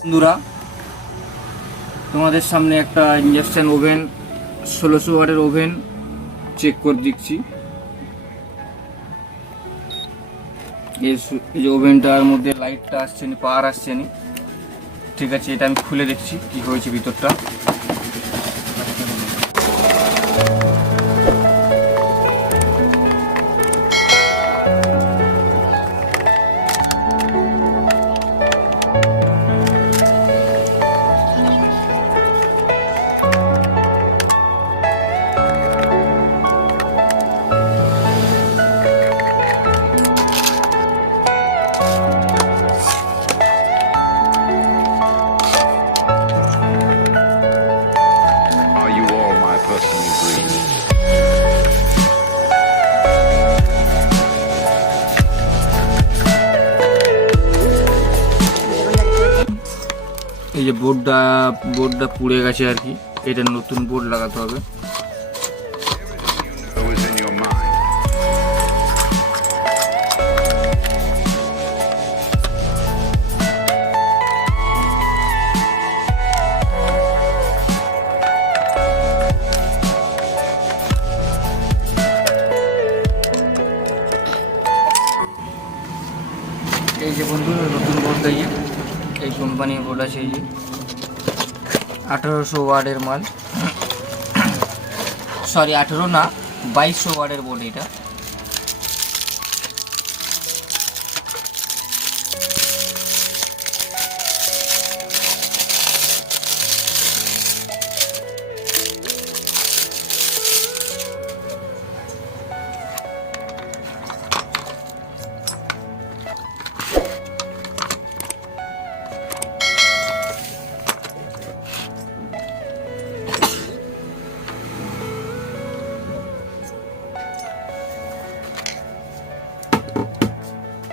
বন্ধুরা, তোমাদের সামনে একটা ইঞ্জেকশন ওভেন 1600 ওয়াটের ওভেন চেক করে দিচ্ছি। এই যে ওভেনটার মধ্যে লাইটটা আসছে না, পাওয়ার আসছে না। ঠিক আছে, এটা আমি খুলে দেখছি কি হয়েছে ভিতরটা। Are you all my personal dreams? এই যে বোর্ডটা পুড়ে গেছে আর কি, এটা নতুন বোর্ড লাগাতে হবে। Who is in your mind? এই যে বন্ধু, নতুন বোর্ডটা এই কোম্পানির বোর্ড আছে। এই যে 1800 ওয়াটের মাল, সরি 18 না 2200 ওয়াটের বোর্ড এটা।